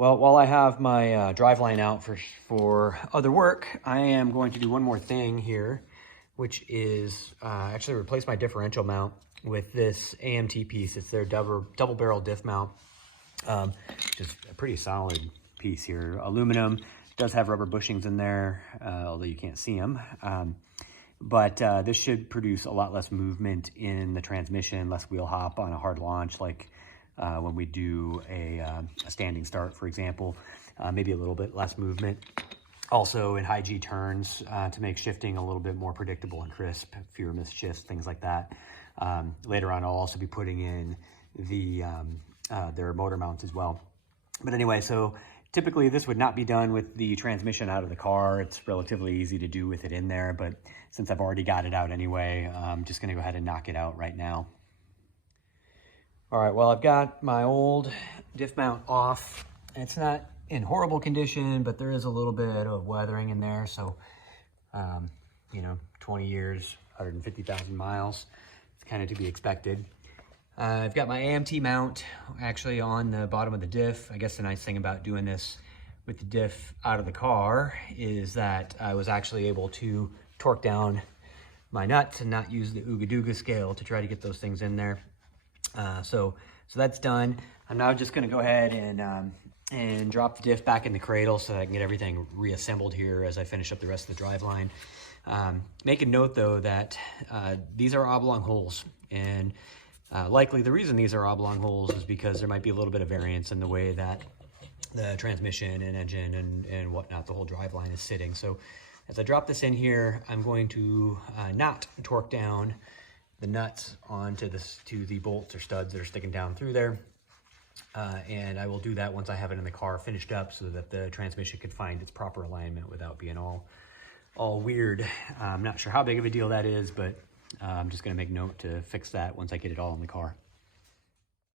Well, while I have my driveline out for other work, I am going to do one more thing here, which is actually replace my differential mount with this AMT piece. It's their double barrel diff mount. Just a pretty solid piece here. Aluminum, does have rubber bushings in there, although you can't see them. But this should produce a lot less movement in the transmission, less wheel hop on a hard launch, like when we do a standing start, for example. Maybe a little bit less movement. Also in high G turns to make shifting a little bit more predictable and crisp, fewer missed shifts, things like that. Later on, I'll also be putting in their motor mounts as well. But anyway, so typically this would not be done with the transmission out of the car. It's relatively easy to do with it in there, but since I've already got it out anyway, I'm just gonna go ahead and knock it out right now. All right, well, I've got my old diff mount off. It's not in horrible condition, but there is a little bit of weathering in there. So, you know, 20 years, 150,000 miles, it's kind of to be expected. I've got my AMT mount actually on the bottom of the diff. I guess the nice thing about doing this with the diff out of the car is that I was actually able to torque down my nuts and not use the Ooga Dooga scale to try to get those things in there. So that's done. I'm now just going to go ahead and drop the diff back in the cradle so that I can get everything reassembled here as I finish up the rest of the driveline. Make a note though that these are oblong holes, and likely the reason these are oblong holes is because there might be a little bit of variance in the way that the transmission and engine and whatnot, the whole driveline is sitting. So as I drop this in here, I'm going to not torque down the nuts onto the bolts or studs that are sticking down through there. And I will do that once I have it in the car finished up so that the transmission can find its proper alignment without being all weird. I'm not sure how big of a deal that is, but I'm just gonna make note to fix that once I get it all in the car.